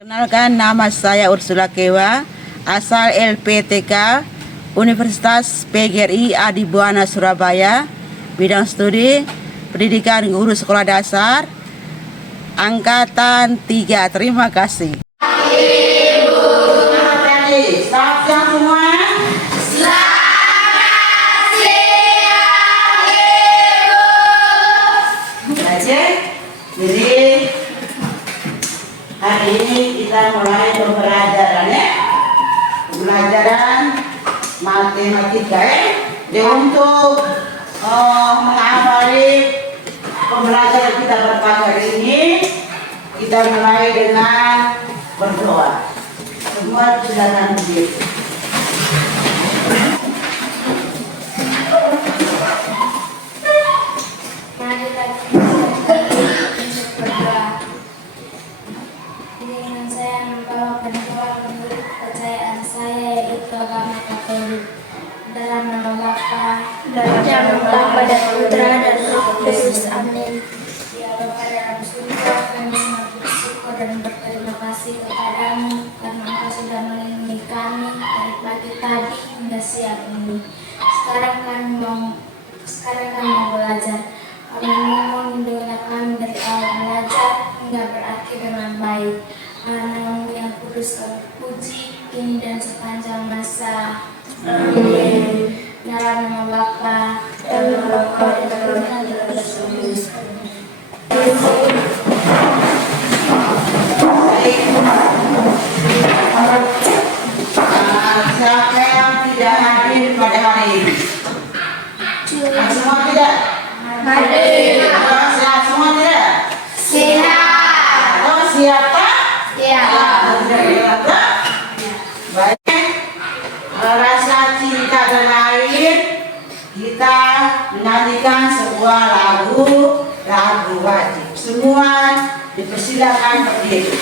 Kenalkan, nama saya Ursula Kewa, asal LPTK Universitas PGRI Adibuana Surabaya, bidang studi pendidikan guru sekolah dasar angkatan 3. Terima kasih. Jadi hari ini kita mulai pembelajaran pembelajaran matematika Jadi untuk mengawali pembelajaran kita pada hari ini, kita mulai dengan berdoa. Semua silakan berdiri. Dengan saya membawakan doa menurut kepercayaan saya, yaitu agama Katolik. Dalam nama Bapa, dan Putra dan Roh Kudus. Amin. Ya Bapa dalam surga, kami sangat bersyukur dan berterima kasih kepadamu karena Engkau sudah melindungi kami dari pagi tadi hingga siang ini. Sekarang kami mau belajar. Kami mohon dengan kami dari awal belajar hingga berakhir dengan baik. Namamu yang kudus kami puji kini dan sepanjang masa. Amin. Dalam nama Bapa dan Roh Kudus. Siapa yang tidak hadir pada hari ini? Semua tidak Hadir. Sehat semua tidak? Sehat. Oh, siapa? Siap. Baik. Rasa cinta dan air, kita menyanyikan sebuah lagu wajib. Semua dipersilakan berdiri.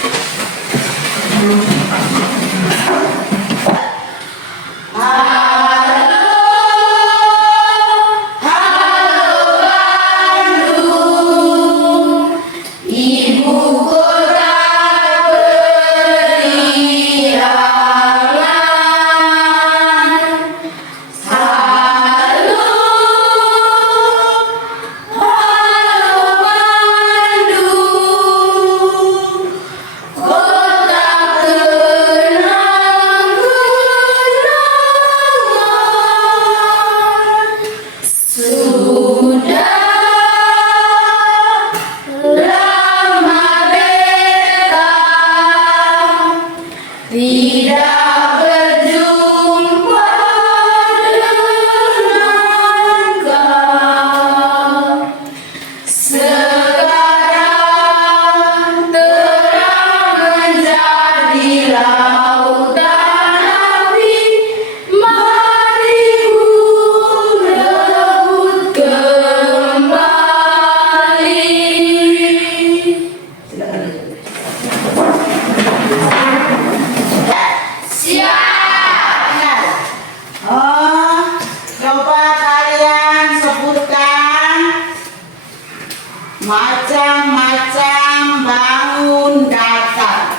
Macam-macam bangun datar.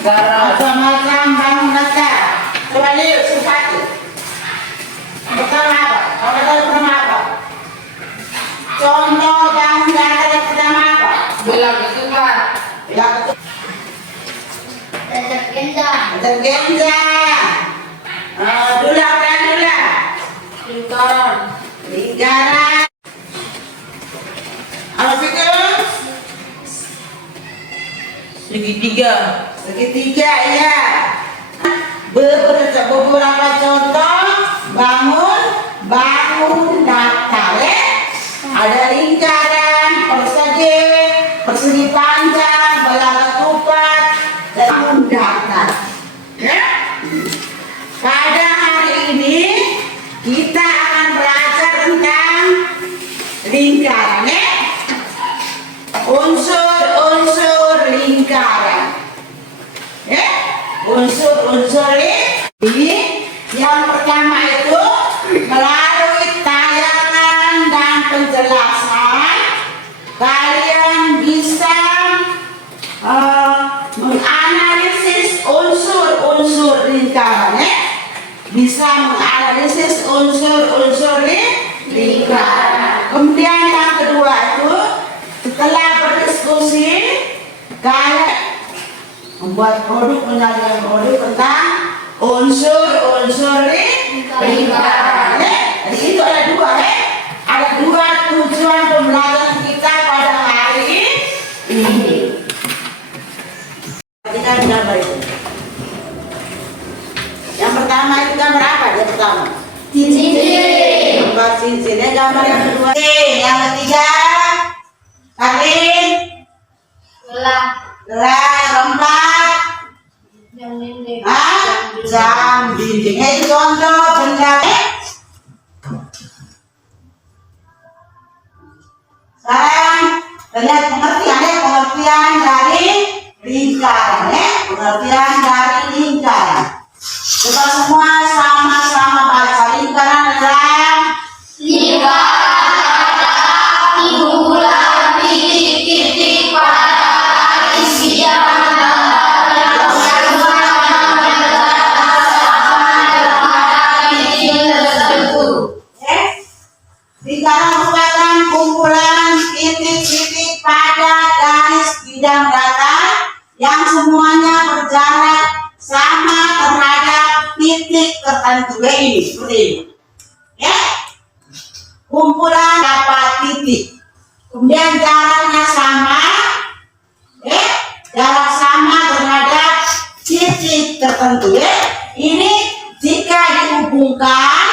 Macam-macam bangun datar. Coba lihat satu. Pertama apa? Kalau tahu pertama apa? Contoh bangun datar yang pertama apa? Bilang ketupat. Bilang ketupat. Tetap genjang. Tetap genjang. Dula. Lingkaran. Lingkaran. Apa itu? Segitiga, ya. Beberapa contoh bangun datar, ya. Ada lingkaran, persegi panjang, bola ketupat, dan bangun datar. Ya. Pada hari ini kita akan belajar tentang lingkaran, ya. Unsur-unsur lingkaran. Unsur-unsur ini yang pertama itu melalui tayangan dan penjelasan kalian bisa bisa menganalisis unsur-unsur lingkaran. Kemudian yang kedua itu setelah berdiskusi kalian membuat produk penyajian produk tentang unsur-unsur lingkaran. Jadi itu ada dua ada dua tujuan pembelajaran kita pada hari ini. Kita gambar itu. Yang pertama itu gambar apa? Yang pertama cincin. Gambar cincinnya. Gambar yang kedua. Yang ketiga karin. Gelang. Yang keempat jam dinding. Itu contoh benda. Sekarang lihat pengertian dari lingkaran pengertian dari lingkaran. Kita semua sama-sama baca. Lingkaran adalah bulan titik-titik pada isian lingkaran merupakan kumpulan titik-titik pada garis bidang datar yang semuanya berjarak sama terhadap titik tertentu ini seperti ini. Ya, kumpulan dapat titik, kemudian jaraknya sama, jarak sama terhadap titik tertentu. Ini jika dihubungkan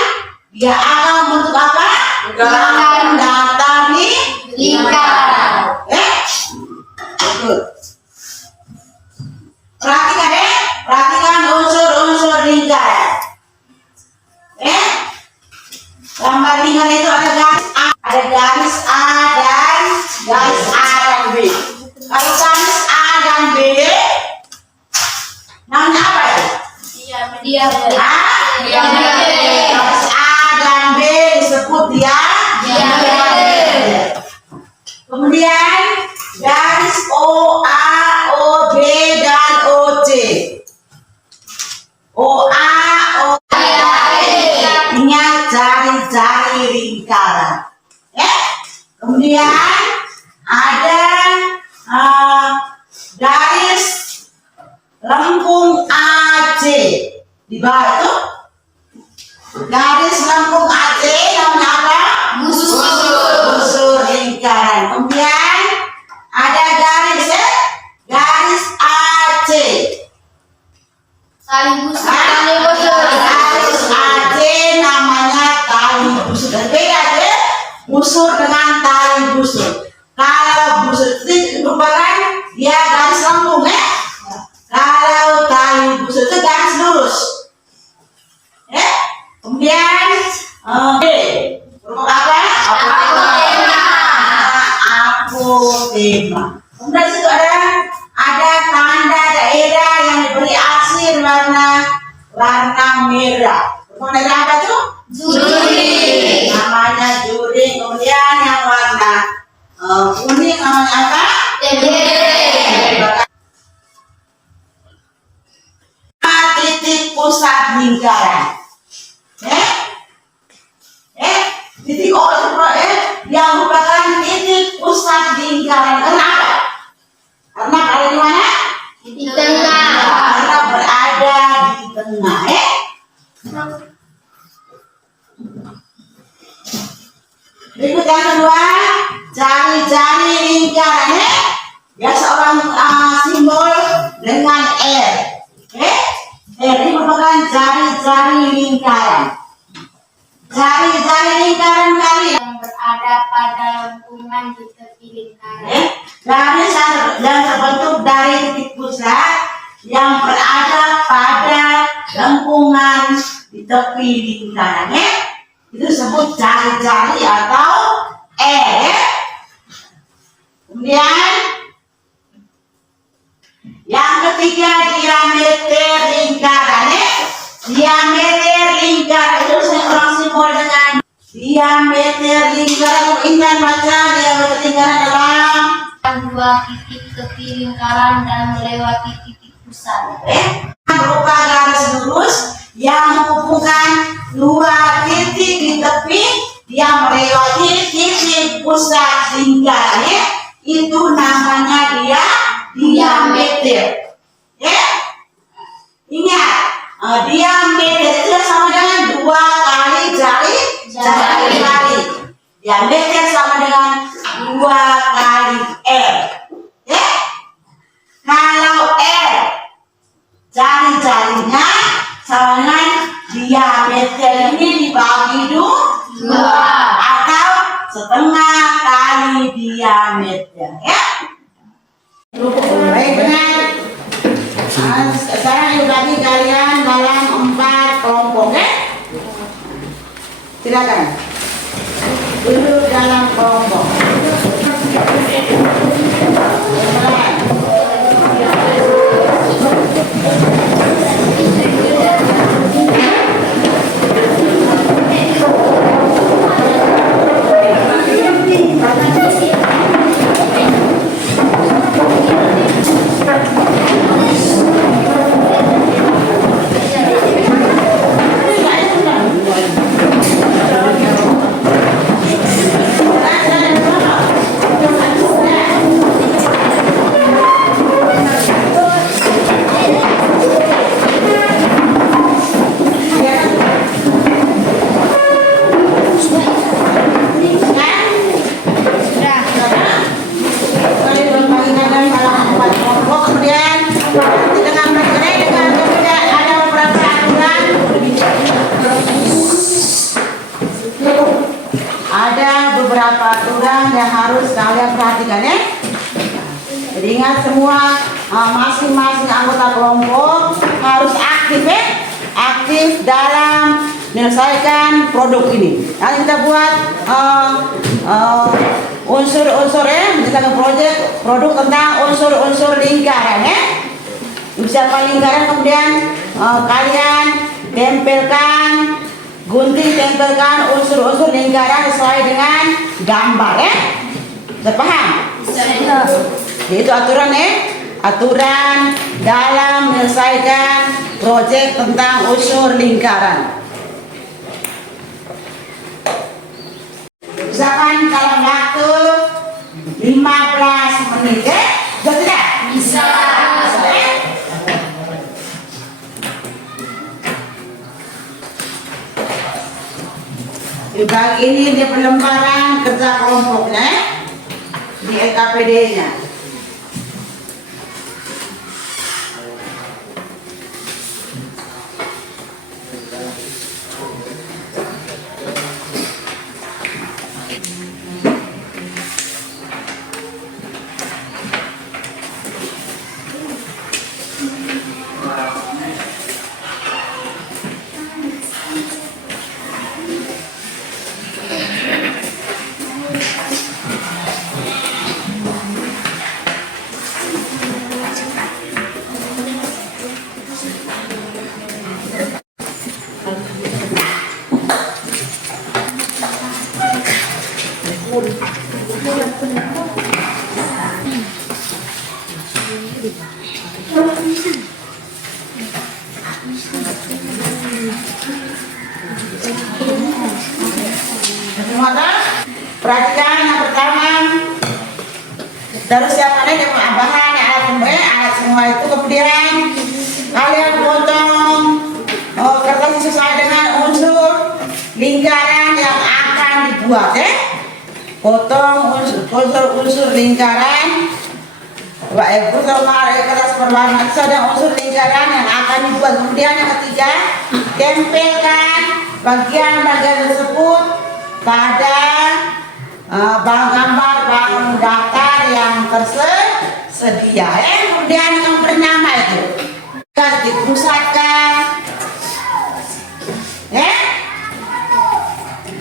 dia akan bentuk apa? Lingkaran datar lingkaran. Betul. Perhatikan unsur-unsur lingkaran. Gambar lingkaran itu ada garis A, dan garis A dan B. Kalau garis A dan B, namanya apa itu? Dia Garis A dan B disebut diameter. Kemudian garis OA, OB dan OC. OA, OB, ingat jari-jari lingkaran. Kemudian ada garis lengkung AC di bawah itu. Garis lengkung AC namanya apa? Busur lingkaran. Kemudian ada garis AC. Garis AC namanya tali busur. Dan beda busur dengan tali busur. Kalau busur itu merupakan dia garis lengkung Kalau tali busur itu garis lurus. Kemudian apa? Apotema. Kemudian situ ada tanda daerah yang diberi aksir warna merah. Warna apa tuh? Juring. Namanya juring. Kemudian yang warna kuning namanya apa? Titik pusat lingkaran. Titik O yang merupakan titik pusat lingkaran. Kenapa? Karena ada di mana? Di tengah. Karena berada di tengah. Berikut yang kedua, jari-jari lingkaran. Biasa orang simbol dengan R. Ini merupakan jari-jari lingkaran. Jari-jari lingkaran kalian Yang berada pada lengkungan di tepi lingkaran. garis yang terbentuk dari titik pusat yang berada pada lengkungan di tepi lingkaran. Itu disebut jari-jari atau Kemudian yang ketiga diameter lingkaran. Diameter lingkaran itu orang simbol dengan diameter lingkaran. Ingat baca diameter lingkaran adalah Dua titik tepi lingkaran dan melewati titik pusat. berupa garis lurus yang menghubungkan dua titik di tepi yang melewati titik pusat lingkarannya, itu namanya diameter. Ya, ingat, diameter itu sama dengan 2 kali jari. Diameter sama dengan 2 kali L. Ya, kalau L jari-jarinya sama dengan diameter ini dibagi 2 atau setengah kali diameter. Ya, baik, benar. Sekarang ibu bagi kalian dalam 4 kelompok. Ya, silakan duduk dalam kelompok. Ada beberapa aturan yang harus kalian perhatikan, ya. Jadi ingat semua, masing-masing anggota kelompok harus aktif, ya. Aktif dalam menyelesaikan produk ini. Nanti kita buat unsur-unsur, ya, misalkan produk tentang unsur-unsur lingkaran, ya. Misalkan lingkaran, kemudian kalian tempelkan, tempelkan unsur-unsur lingkaran sesuai dengan gambar, ya. Sudah paham? Itu aturan, ya. Aturan dalam menyelesaikan proyek tentang unsur lingkaran. Misalkan kalau waktu 15 menit, ya. Sudah tidak? Bisa. Bagi ini dia pelembaran kerja kelompoknya di LKPD-nya. Perhatikan yang pertama, terus siapkan aja bahan alat semua itu, kemudian kalian potong kertas sesuai dengan unsur lingkaran yang akan dibuat, ya. Potong unsur lingkaran, potong kertas berwarna sesuai dengan unsur lingkaran yang akan dibuat. Kemudian yang ketiga, tempelkan bagian-bagian tersebut pada gambar bank daftar yang tersedia, ya. Kemudian yang bernama itu dipusatkan, ya.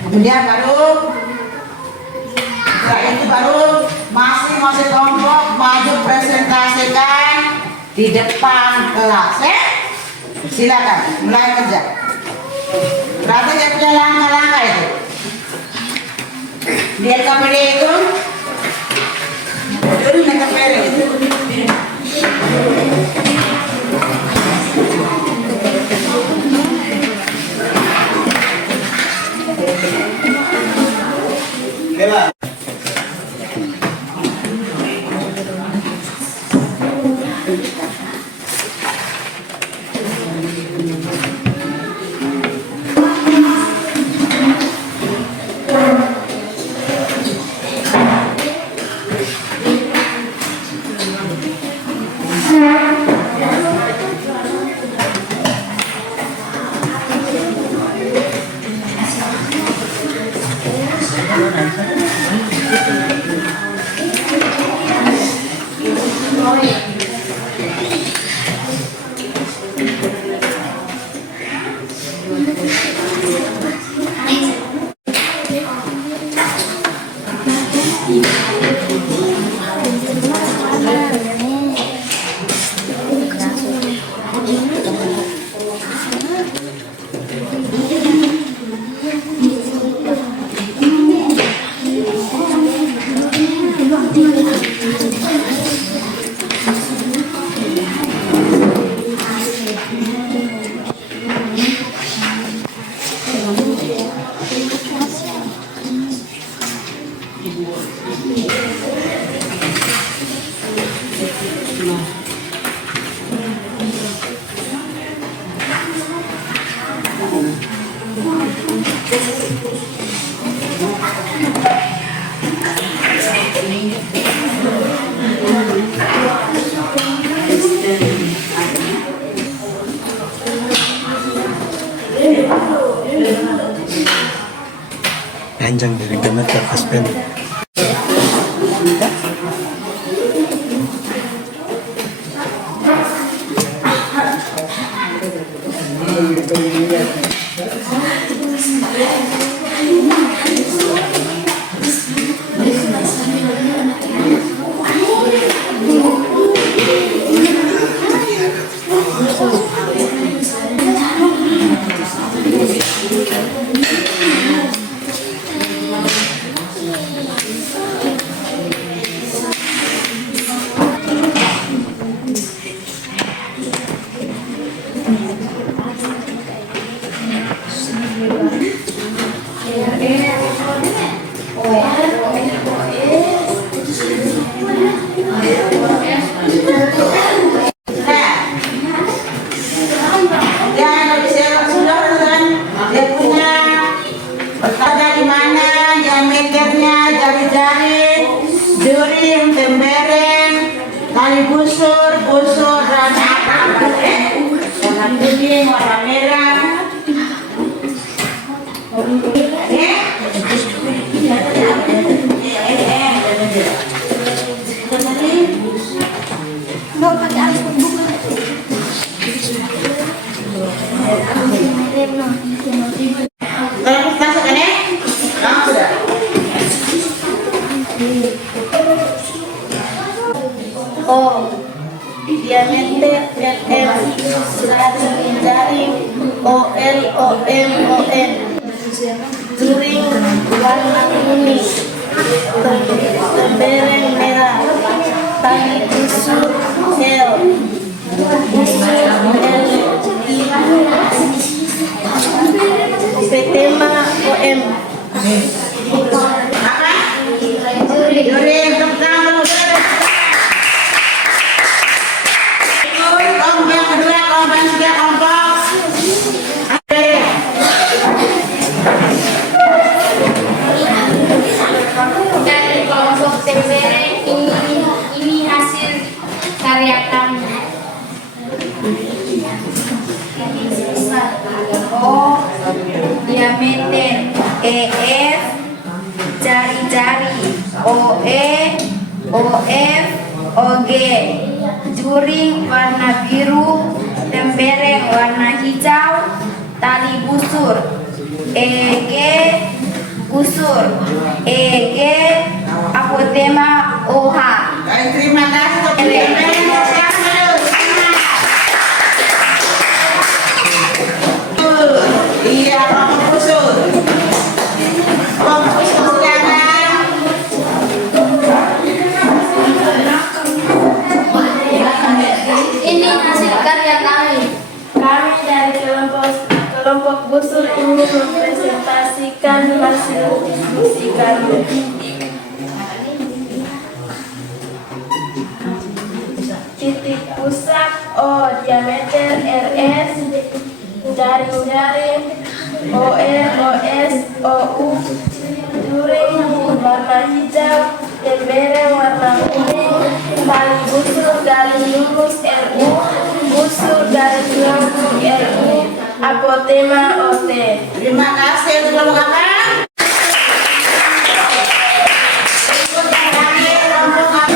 Kemudian setelah itu baru masing-masing kelompok maju presentasikan di depan kelas, ya. Silakan mulai kerja. Berarti dia punya langkah-langkah itu. Di LKPD itu Panjang dari ganat ke husband. Dan sudah kan dia punya berada di mana diameternya, jari-jari, duri, tembereng, tali busur, dan warna kuning, warna merah. Kalau masukkan ya, sudah. O diameter LM jari OL OM ON turing warna kuning tembereng merah tali busur L busur L petema OM Apa? Duri, tepuk tangan. Kelompok yang kedua, kelompok yang ketiga, kelompok. dari kelompok tembereng ini hasil karya kami. O diameter EF jari-jari OE OF OG juring warna biru tembereng warna hijau tali busur EG busur EG apotema OH. Terima kasih teman-teman. Iya, kelompok busur. Kelompok busur silakan. Ini hasil karya kami. Kami dari kelompok busur ini mempresentasikan hasil diskusi kami. Titik pusat O diameter RS jaring-jaring OR OS OU juring warna hijau tembereng warna kuning tali busur garis lurus RU busur garis lambung RU apotema OT. Terima kasih untuk kelompok apa? Ikut yang terakhir, kelompok apa?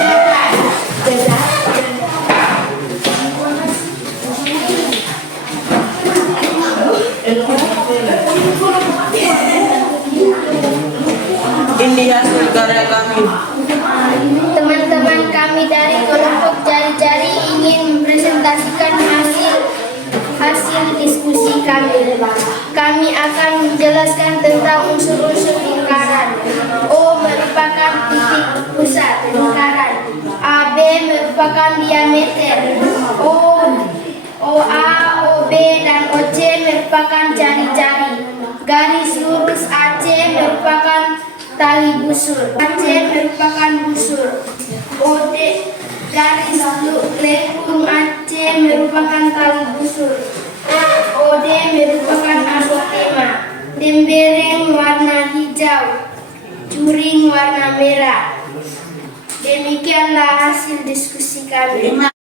Ini hasil karya kami. Teman-teman kami dari kelompok jari-jari ingin mempresentasikan hasil diskusi kami. Kami akan menjelaskan tentang unsur-unsur lingkaran. O merupakan titik pusat lingkaran. AB merupakan diameter. OA, OB, dan OC merupakan jari-jari. Garis lurus AC merupakan tali busur. AC merupakan busur. OD garis lengkung AC merupakan tali busur. OD merupakan tembereng warna hijau, juring warna merah. Demikianlah hasil diskusi kami. Terima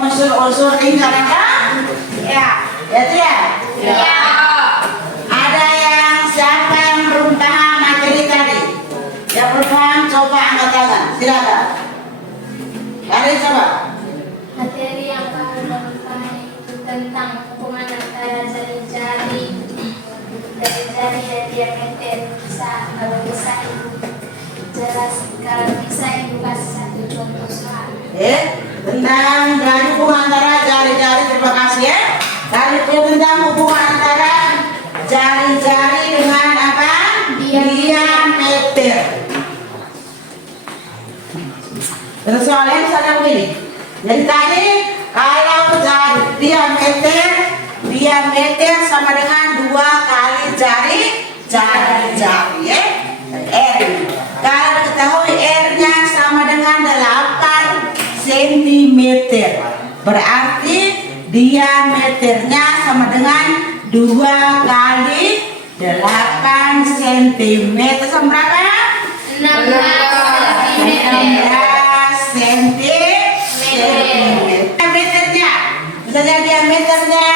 unsur-unsur tingkat apa? Ya, itu ya. Ada yang siapa yang belum paham materi tadi? Yang belum paham coba angkat tangan. Silakan. Kalian coba. Materi yang kamu belum paham itu tentang hubungan antara jari-jari dan diameter. Kalau bisa ibu jelas, kalau bisa ibu kasih satu contoh soal. Tentang dari hubungan antara jari-jari, terima kasih ya. Tentang hubungan antara jari-jari dengan apa? Diameter. Terus soalnya misalnya begini. Jadi tadi kalau diameter sama dengan 2 kali jari ya. R. Kalau diketahui R-nya sama dengan 8 cm, berarti diameternya sama dengan 2 kali 8 cm. Sama berapa? 16 cm. Diameternya, misalnya diameternya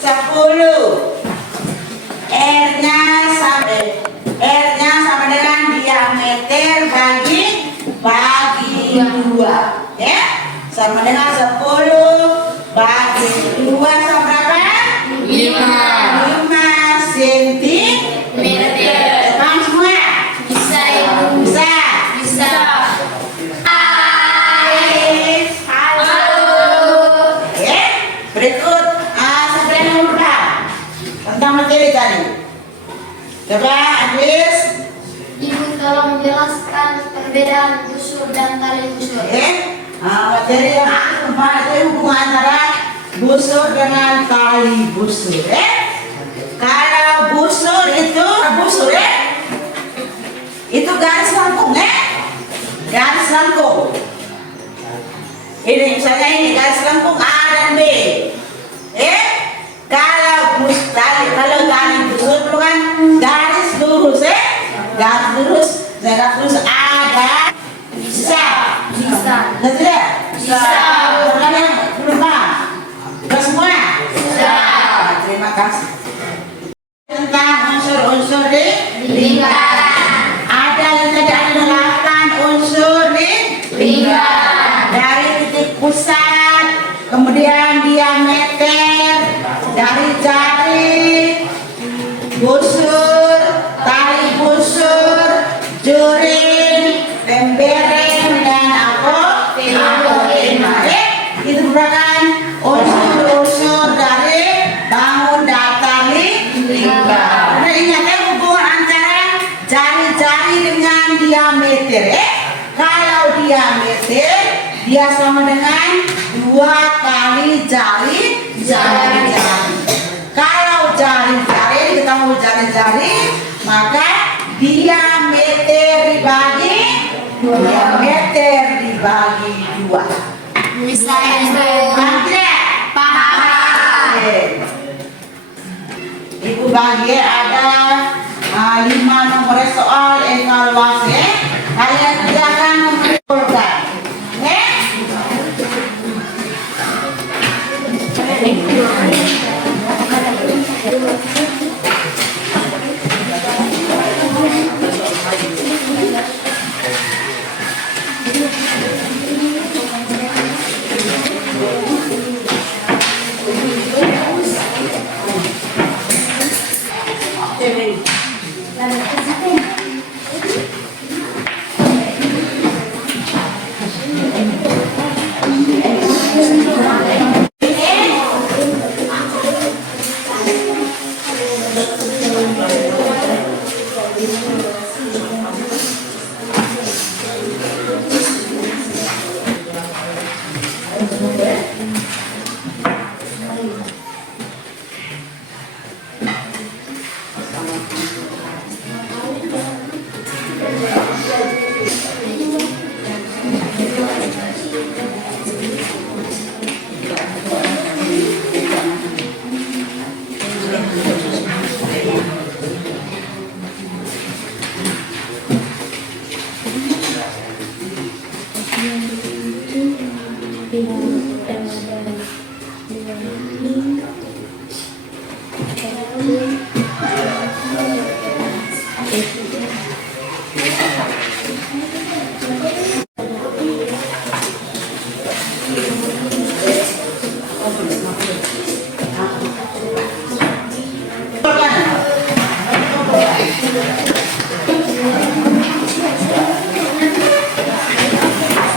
10. R-nya sama dengan diameter bagi 2, ya, sama dengan 10 bagi 2 sama berapa? 5 cm. Paham semua? Bisa ibu. Bisa. Ya, berikut sebenarnya yang berapa tentang materi tadi. Coba Adlis. Ibu tolong menjelaskan perbedaan busur dan tali busur. Materi yang aku bahas itu hubungan antara busur dengan tali busur. Kalau busur itu itu garis lengkung, garis lengkung. Ini misalnya ini garis lengkung A dan B. Kalau tali busur itu kan garis lurus, garis lurus ada. Bisa. Betul ya? Bisa. Terkadang belum paham? Sudah semua? Bisa. Terima kasih. Tentang unsur-unsur di lingkaran. Ada yang tadi ada 8 unsur di Lingkaran. Dari titik pusat, kemudian diameter, dari jari, busur, tali busur, juring, tembereng, dan itu merupakan unsur-unsur dari bangun datar lingkaran. Nah, ingat ya hubungan antara jari-jari dengan diameter. Kalau diameter dia sama dengan 2 kali jari. Kalau jari-jari diketahui jari-jari, maka diameter dibagi 2. Bisa ibu. Paham. Ibu bagi ada 5 nomor soal evaluasi. Kalian kerjakan mengumpulkan.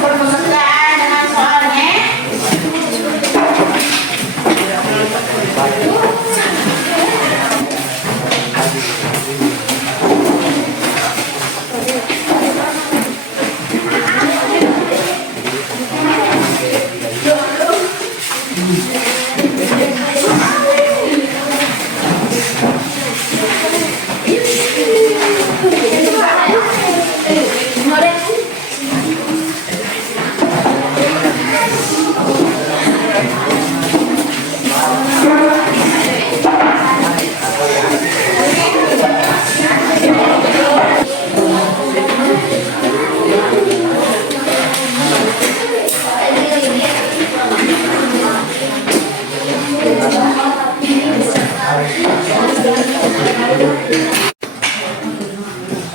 Pengerjaan dengan soalnya.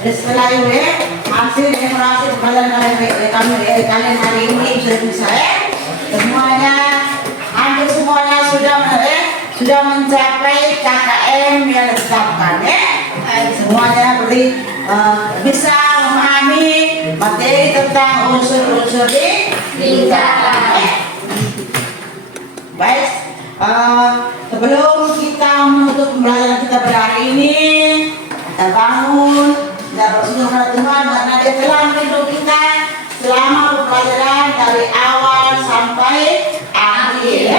Setelah ini hasil evaluasi kalian hari ini bisa semuanya, hampir semuanya sudah mencapai KKM yang ditetapkan semuanya bisa memahami materi tentang unsur-unsur di lingkaran. Baik, sebelum kita menutup pembelajaran kita pada hari ini, kita bangun, kita bersyukur kepada Tuhan karena Dia telah melindungi kita selama pembelajaran dari awal sampai akhir.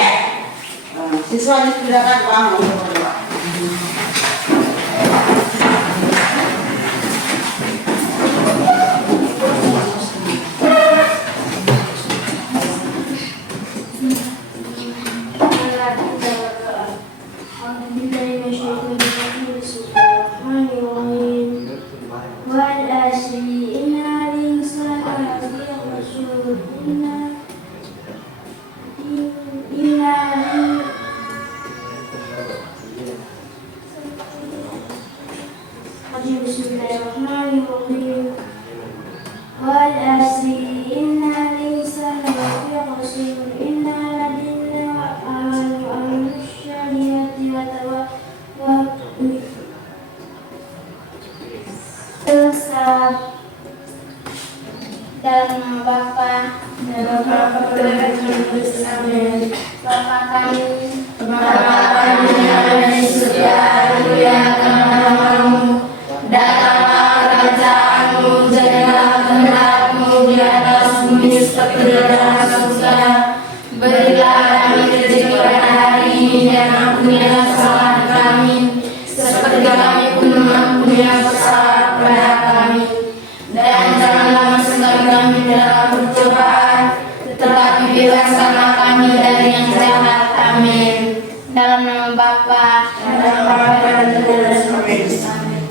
Siswa disilakan bangun untuk berdoa. Bismillahirrahmanirrahim. Wal asri innal insana lafi khusr illa ladina amanu wa amilus solihati wa tawassaw dalam nama Bapa dan Bapa kami yang ada di surga, dimuliakan namamu, datanglah kerajaanmu, jadilah kehendakmu di atas bumi seperti di dalam surga. Berilah kami rezeki pada hari ini dan ampunilah kesalahan kami, seperti kami pun mengampuni yang bersalah kepada kami. Dan janganlah masukkan kami dalam percobaan, tetapi bebaskanlah kami dari yang jahat. Amin. Dalam nama Bapa dan Bapa dan Roh Kudus. Amin.